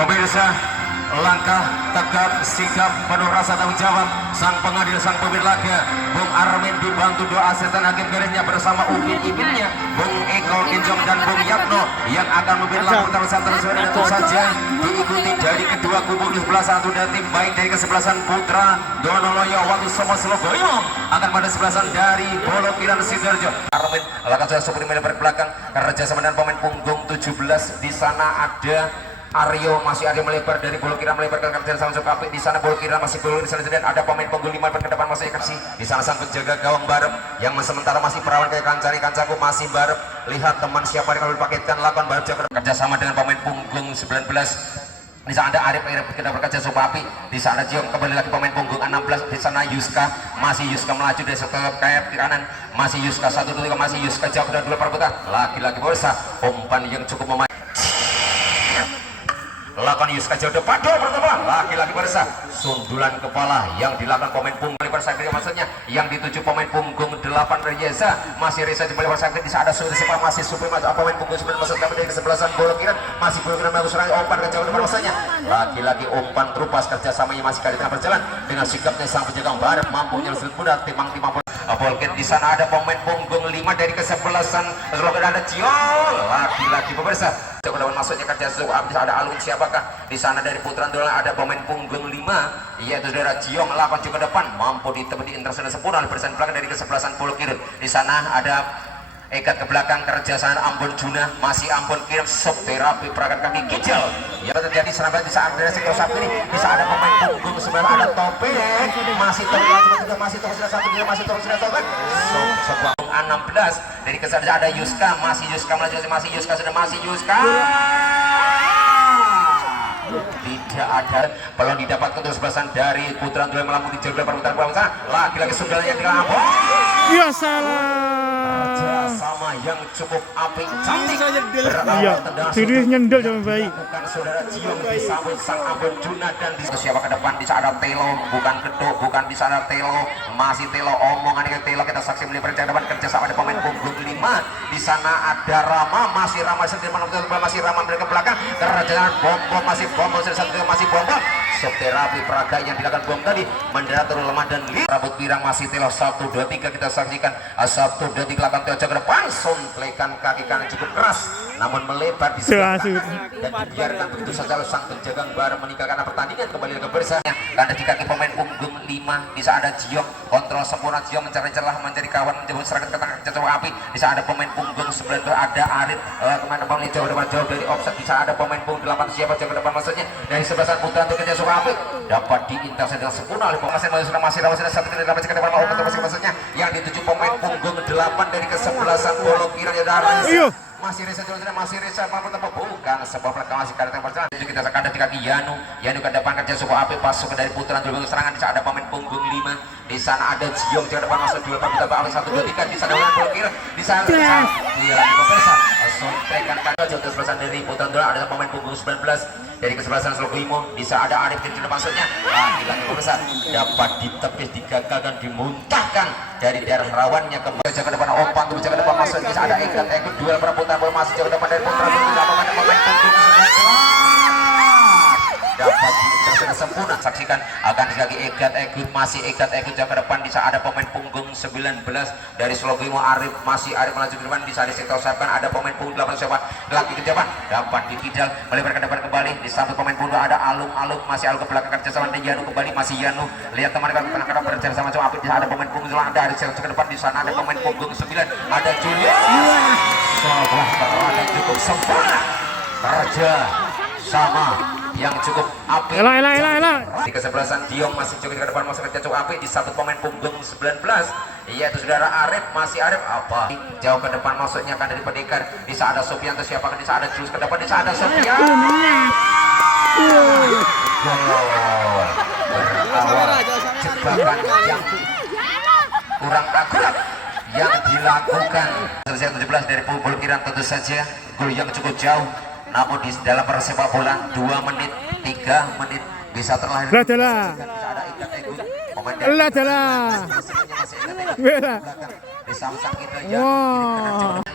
Pemirsa, langkah tegap, sikap, penuh rasa tanggung jawab sang pengadil, sang pemimpin laga Bung Armin dibantu doa asisten hakim garisnya bersama upin-ipinnya Bung Eko Kinjong dan Bung Yatno yang akan memimpin lagu terus tentu saja diikuti dari kedua kubu di sebelah satu dan tim baik dari kesebelasan Putra Donoloyo waktu Somo Slogoyo akan pada sebelasan dari Bolo Kiran Sidoarjo. Armin lakukan sudah super melebar belakang kerjasama dengan pemain punggung 17. Di sana ada Aryo, masih Aryo melebar dari Bolo Kira melebar ke kerjaan sama Sukapi. Di sana Bolo Kira masih Bolo, di sana dan ada pemain punggung 5 ke depan masih kasih. Di sana sang penjaga gawang Barep yang sementara masih perawan kayak kancari kancaku masih Barep. Lihat teman siapa yang kalau dipaketkan lakukan Barep jaga kerjasama dengan pemain punggung 19. Di sana ada Arif kita berkaca Sukapi. Di sana Jiong kembali lagi pemain punggung 16. Di sana Yuska masih Yuska melaju dari setelah kayak di kanan masih Yuska 1 2 masih Yuska jauh dan dua perbutan laki-laki borsa umpan yang cukup memain. Lakukan Yuska jauh depan pertemuan laki-laki bersa sundulan kepala yang dilakukan pemain punggung bersakti maksudnya yang dituju pemain punggung 8 Reza masih Reza kembali bersakti. Di sana ada Suprema masih Suprema pemain punggung 9 maksud kami dari kesebelasan Bolo Kiran masih Bolo Kiran melakukan serangan umpan ke jauh depan maksudnya laki-laki umpan terupas kerjasamanya masih kali tengah berjalan dengan sikapnya sang penjaga Barat mampu menyelesaikan mudah timang-timang Polkit. Di sana ada pemain punggung 5 dari kesebelasan Slogan ada Ciol laki-laki pemirsa coba masuknya kerja Zuhab. Di sana ada Alun siapakah di sana dari Putra Dola ada pemain punggung 5 yaitu saudara Jiong lakukan juga depan mampu ditebak di internasional sempurna bersan belakang dari kesebelasan Pulau Kirim. Di sana ada Ekat ke belakang kerjasama Ambon Juna masih Ambon kirim sub terapi peragat kaki kijal yang terjadi serangan di saat dari sektor satu ini bisa ada pemain punggung sebelah ada Topik masih Topik masih Topik satu dia masih Topik Topik sebuah 16 dari kesadaran ada Yuska masih Yuska melaju masih Yuska sudah masih Yuska tidak ada belum didapatkan terus balasan dari Putra Dua Melampung di jalur perputaran bangsa laki-laki sundal yang dilampung ya salah sama yang cukup apik cantik iya sirih nyendel sama bayi bukan saudara Jiong disambut sang Ambon Juna dan di siapa ke depan di sana ada Telo bukan Kedok bukan di sana Telo masih Telo omongan ke Telo kita saksi melihat ke depan kerja sama ada pemain punggung 5 di sana ada Rama masih Rama sendiri masih Rama mereka belakang kerjaan bom masih bom masih bom terapi peraga yang dilakukan bom tadi mendarat turun lemah dan rambut pirang masih Telo 1 2 3 kita saksikan 1 2 3 lakukan Telo ke depan sontlekan kaki kanan cukup keras namun melebar di sebelah dan dibiarkan begitu saja sang penjaga Bar meninggalkan pertandingan kembali ke bersanya karena di kaki pemain punggung 5 bisa ada Jiong kontrol sempurna Jiong mencari celah mencari kawan menjemput serangan ke tengah jatuh api bisa ada pemain punggung 9 ada Arif kemana pun jauh dari offset bisa ada pemain punggung 8 siapa jauh ke depan maksudnya dari sebelah Putra untuk kerja api dapat diintervensi dengan sempurna oleh pemain masih satu kali dapat ke depan maksudnya yang dituju pemain punggung 8 dari kesebelasan Bolo Kiran ya dari masih Reza mampu tempat bukan sebuah reklamasi karya perjalanan itu kita akan ada di kaki Yanu ke depan kerja sebuah api masuk dari Putra dulu serangan di sana ada pemain punggung 5 di sana ada Jiong di depan masuk dua kita balik 1 2 3 di sana ada Bolo Kiran di sana iya lagi pemirsa sontrekan kaki jauh kesebelasan dari Putra dulu ada pemain punggung 19 dari kesebelasan Slogoimo bisa ada Arif di maksudnya lagi pemirsa dapat ditepis digagalkan dimuntahkan dari daerah rawannya kembali ke depan umpan untuk ke depan masuk bisa ada ikut duel perebutan bola masih jauh depan dari Putra tidak pemain dapat diintervensi sempurna saksikan akan lagi ikut masih ikut jauh ke depan bisa ada pemain punggung 19 dari Slogoimo Arif masih Arif melaju ke depan bisa disektor siapkan ada pemain punggung 8 siapa lagi ke depan dapat dikidal melebar ke depan kembali disambut pemain punggung ada Alung masih Alung ke belakang kerja sama Yanu kembali masih Yanu lihat teman ke tengah berjalan sama cuma api ada pemain punggung ada Arif ke depan di sana ada pemain punggung 9 ada Julius sebuah perlawanan cukup sempurna kerja sama yang cukup api di kesebelasan Diong masih cukup ke depan masuk ke cukup api di satu pemain punggung 19 yaitu saudara Arif masih Arif apa jauh ke depan masuknya kan dari Pendekar bisa ada Sofianto siapa kan bisa ada Jus ke depan bisa ada Sofian berawal jebakan yang kurang akurat yang dilakukan selesai 17 dari Bolo Kiran tentu saja gol yang cukup jauh namun di dalam persepak bola 2 menit 3 menit bisa terlahir adalah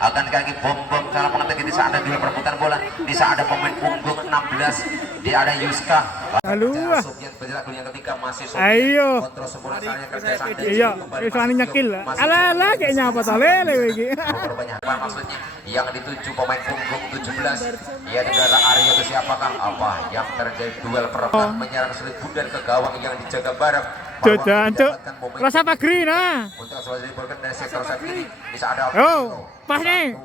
akan kaki bom kalau mengetik di sana dua perputaran bola bisa ada pemain punggung 16 Dia ada Yuska. Lalu ah. Sofian bergerak dulu yang ketiga masih Ayo. kontrol sempurna salahnya kerja santai. Iya, ini nyakil. Ala kayaknya apa tale lagi. Banyak maksudnya yang dituju pemain punggung 17 ya negara Aryo itu siapakah apa yang terjadi duel perebutan menyerang sulit bundar ke gawang yang dijaga Barem. Jodan cuk. Rasa pagri nah. Untuk selanjutnya dibolehkan dari sektor saat ini bisa ada Oh, pas nih.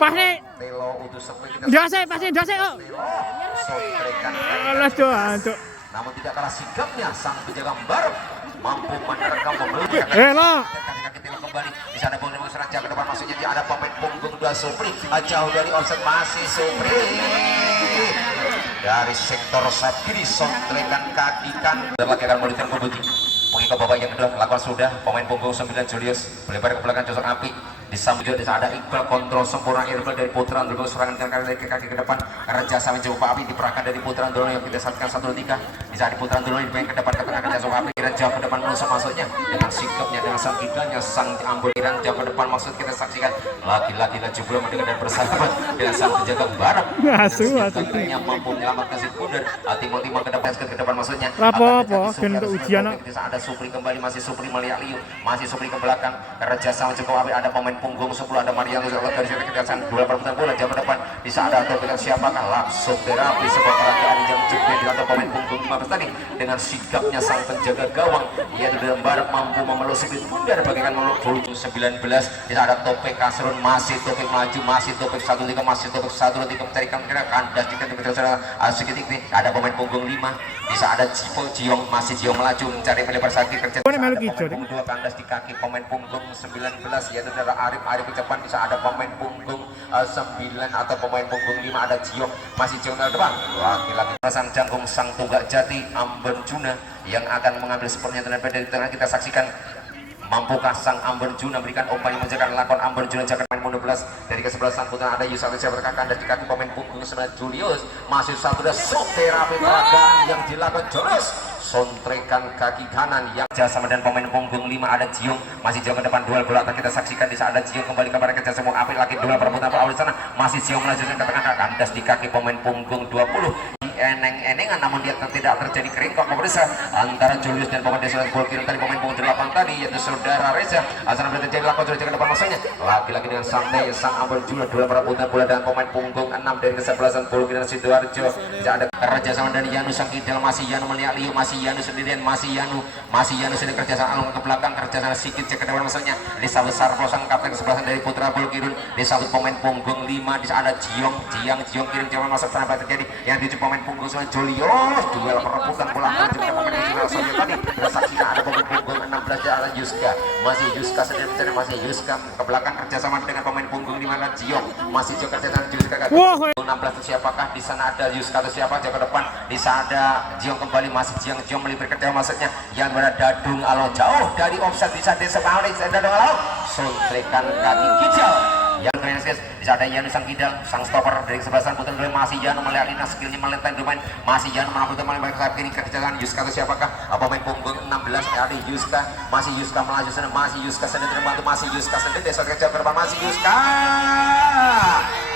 Pas nih. Telo untuk seperti Jase, pas nih jase kok. Alah cuk. Namun tidak kalah sigapnya sang penjaga Barem mampu menerkam membeli Lo. kaki Telo kembali di sana bola serang ke depan maksudnya dia ada pemain punggung 2 Supri jauh dari offset masih Supri dari sektor saat kiri sontrekan kaki kan lagi akan melihat pembudi mengikat babak yang kedua lakukan sudah pemain punggung 9 Julius melebar ke belakang Josok Api disambut juga ada Iqbal kontrol sempurna Iqbal dari putaran dulu serangan dari kaki ke depan Raja sama mencoba Api diperahkan dari putaran dulu yang kita saksikan 1-3 bisa di putaran dulu dimain ke depan ke tengah Raja sama Api Raja ke depan menusuk masuknya dengan sikapnya dengan sang kidalnya sang ambul Raja ke depan maksud kita saksikan laki-laki laju bola mendengar dan bersahabat dengan sang penjaga Barem yang mampu menyelamatkan si Bundar timur-timur ke depan maksudnya apa untuk ujian ada Supri kembali masih Supri melihat Liu masih Supri ke belakang Raja sama cukup Api ada pemain punggung 10 ada Mariano dari sini kedasan bola perebutan bola jam depan di saat atau dengan siapakah langsung terapi sebuah perhatian yang juga dilakukan pemain punggung 15 tadi dengan sigapnya sang penjaga gawang yaitu dalam Barem mampu memeluk Supri Bundar bagaikan memeluk 19 di saat ada Topik Kasrun masih Topik maju masih Topik 1-3 masih Topik 1-3 mencarikan kira kandas di ketika asik ini ada pemain punggung 5 di saat ada Jiong masih Jiong melaju mencari melebar sakit kerja punggung 2 kandas di kaki pemain punggung 19 yaitu adalah Arif ke depan bisa ada pemain punggung 9 atau pemain punggung 5 ada Jiong masih Jiong dari depan laki-laki pasang jangkung sang tunggak jati Amber Juna yang akan mengambil sepenuhnya tenaga dari tengah kita saksikan mampukah sang Amber Juna berikan umpan yang menjaga lakon Amber Juna jaga pemain 15 dari kesebelasan putra ada Yusuf siapa berkakan dari kaki pemain punggung 9 Julius masih satu dan sok terapi peragaan yang dilakukan Julius sontrekan kaki kanan yang sama dan pemain punggung 5 ada Jiong masih jauh ke depan duel bola kita saksikan di saat ada Jiong kembali kepada kerja semua Api lagi duel perebutan bola di sana masih Jiong melaju ke tengah kandas di kaki pemain punggung 20 eneng-enengan namun dia tidak terjadi keringkok pemirsa antara Julius dan pemain desa bola kirim tadi pemain punggung 8 tadi yaitu saudara Reza asal terjadi lakukan sudah ke depan maksudnya lagi-lagi dengan santai sang Amber Juna duel perebutan bola dengan pemain punggung 6 dari kesebelasan bola kirim Sidoarjo tidak ada Raja sama dari Yanu sang kidal masih Yanu melihat Liu masih Yanu sendirian masih Yanu sudah kerja sama alung ke belakang kerja sama sikit cek ke depan maksudnya disambut Sarpo sang kapten kesebelasan dari Putra Bola Kirun disambut pemain punggung 5 di sana ada Jiong kirim jaman masuk sana terjadi yang dituju pemain punggung 9 Julius duel perebutan bola juga pemain nasional Soviet tadi kita saksikan ada pemain punggung 16 ada Yuska masih Yuska sendiri masih Yuska ke belakang kerjasama dengan pemain punggung 5 ada Jiong masih Jiong kerjasama Yuska 16 itu siapakah di sana ada Yuska atau siapa ke depan di sana ada Jiong kembali masih Jiong melipir ke depan maksudnya yang berada Dadung Alo jauh dari offside bisa disebalik Dadung Alo sontrekan kaki Kijal yang bisa ada Yanu sang kidal sang stopper dari kesebelasan putra dulu masih Yanu melihat Lina skillnya melentai domain masih Yanu menambah teman baik saat ini kerjaan Yuska atau siapakah pemain punggung 16 ada Yuska masih Yuska melaju sana masih Yuska sendiri terbantu masih Yuska sendiri desa kerja ke depan masih Yuska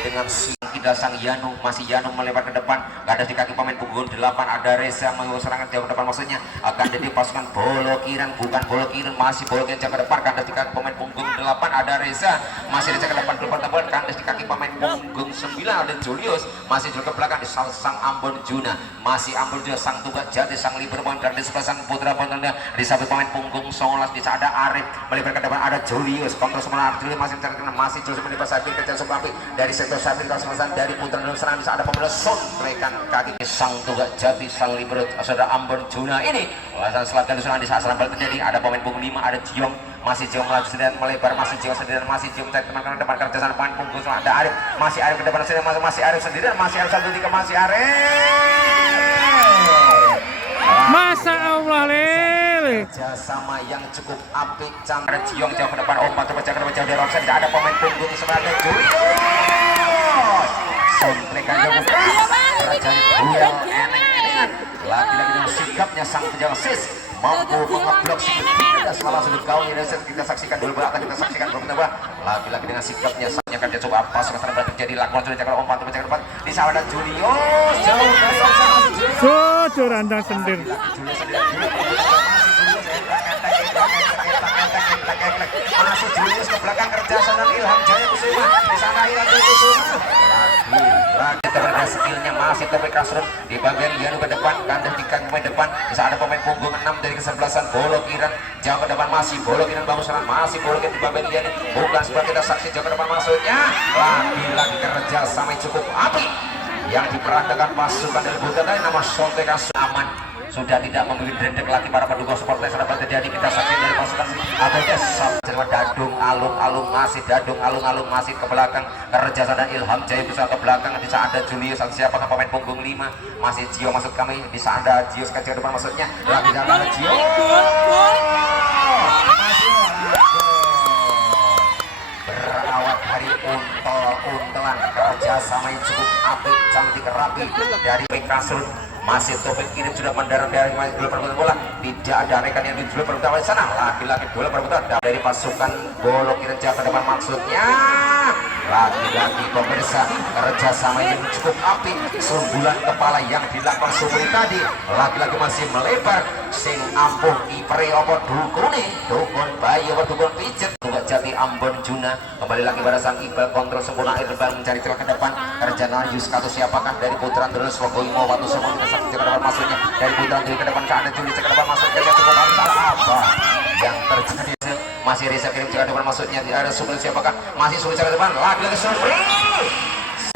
dengan sang kidal sang Yanu masih Yanu melebar ke depan ada di kaki pemain punggung 8 ada Reza mengusir serangan jauh ke depan maksudnya akan jadi pasukan Bolo Kiran bukan Bolo Kiran masih Bolo Kiran ke depan ada di kaki pemain punggung 8 ada Reza masih Reza ke depan pertemuan kandas di kaki pemain punggung 9 ada Julius masih juga ke belakang di sang Ambon Juna masih Ambon Juna sang Tugas Jati sang Liber dan di sebelah Putra Pontanda di samping pemain punggung 19 di ada Arif melibat ke depan ada Julius kontrol semua Julius masih mencari masih Julius melibat Sabir kerja Sukampi dari sektor Sabir kalau selesai dari Putra dan serang di ada pembela sontrekan kaki sang Tugas Jati sang Liber saudara Ambon Juna ini alasan selatan serang di saat serang terjadi ada pemain punggung 5 ada Jiong masih Jiong melaju sendirian melebar masih Jiong sendirian masih Jiong mencari teman-teman depan kerja sana pemain punggung ada Arif masih Arif ke depan sendirian masih Arif sendirian masih Arif 1-3 masih Arif Masa Allah lele kerjasama yang cukup apik Chandra Jiong jauh ke depan obat coba jaga jauh dari offside tidak ada pemain punggung sebenarnya Julius sontrekan jauh kerajaan duel eneng-enengan lagi-lagi dengan sikapnya sang penjaga sis mampu mengeblok tidak salah sudut gawang kita saksikan dulu akan kita saksikan beberapa lagi-lagi dengan sikapnya sangnya akan coba apa sementara terjadi lakukan sudah jaga umpan coba jaga depan di sana ada Julius jauh dari offside Sujo randang sendir. Masih Julius ke belakang kerja sana Ilham Jaya Kusuma di sana Ilham Jaya Kusuma lagi terlihat skillnya masih tapi Kasrun di bagian Yanu ke depan kandung di pemain depan bisa ada pemain punggung 6 dari kesebelasan Bolo Kiran jauh ke depan masih Bolo Kiran bangun serangan masih Bolo Kiran di bagian Yanu bukan seperti kita saksi jauh ke depan masuknya lagi kerja sama cukup api yang diperagakan pasukan dari Buddha tadi nama Sonte Kasu aman sudah tidak memiliki drendek lagi para pendukung supporter yang dapat terjadi kita saksi dari pasukan akhirnya sama Dadung alung-alung masih Dadung alung-alung masih ke belakang kerja sana Ilham Jaya bisa ke belakang bisa ada Julius siapakah pemain punggung 5 masih Gio maksud kami bisa ada Gio ke depan maksudnya lagi ada Gio berawat dari untelan kerja sama yang cukup apik cantik rapi dari Kasrun masih Topik kirim sudah mendarat dari bola perebutan bola tidak ada rekan yang di bola perebutan di sana lagi-lagi bola perebutan dari pasukan Bolo kirim ke depan maksudnya lagi-lagi pemirsa kerja sama yang cukup apik sumbulan kepala yang dilakukan Subri tadi lagi-lagi masih melebar sing ampuh ipere opo dukune dukun bayi opo dukun pijet Tunggal Jati Ambon Juna kembali lagi pada sang Iqbal kontrol sempurna Iqbal mencari celah ke depan kerja Yuskato siapakah dari putaran terus Wogoimo waktu semua kita ke depan masuknya dari putaran ke depan ke ada Juli ke depan masuknya cukup salah apa yang terjadi masih Risa kirim ke depan masuknya ada Subri siapakah masih Subri ke depan lagi Subri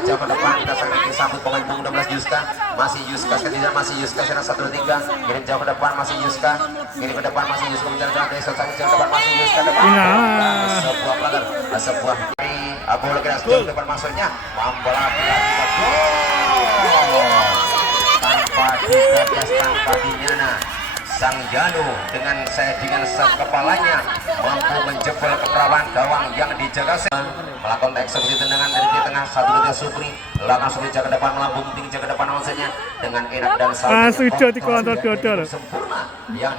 jauh ke depan kita disambut pemain punggung 16 Yuska masih Yuska ketiga masih Yuska sana 1-3 kirim jauh ke depan masih Yuska kirim ke depan masih Yuska mencari jalan dari satu jauh ke depan masih Yuska depan sebuah pelanggar sebuah bola kira jauh ke depan masuknya bola kita gol tanpa digagas tanpa dinyana Sang Janu dengan kepalanya mampu menjebol ke perawan gawang yang dijaga melakukan eksekusi tendangan dari tengah 1-2 Supri langsung jaga depan melambung tinggi jaga depan maksudnya dengan enak dan Sujo dikontrol dodol sempurna yang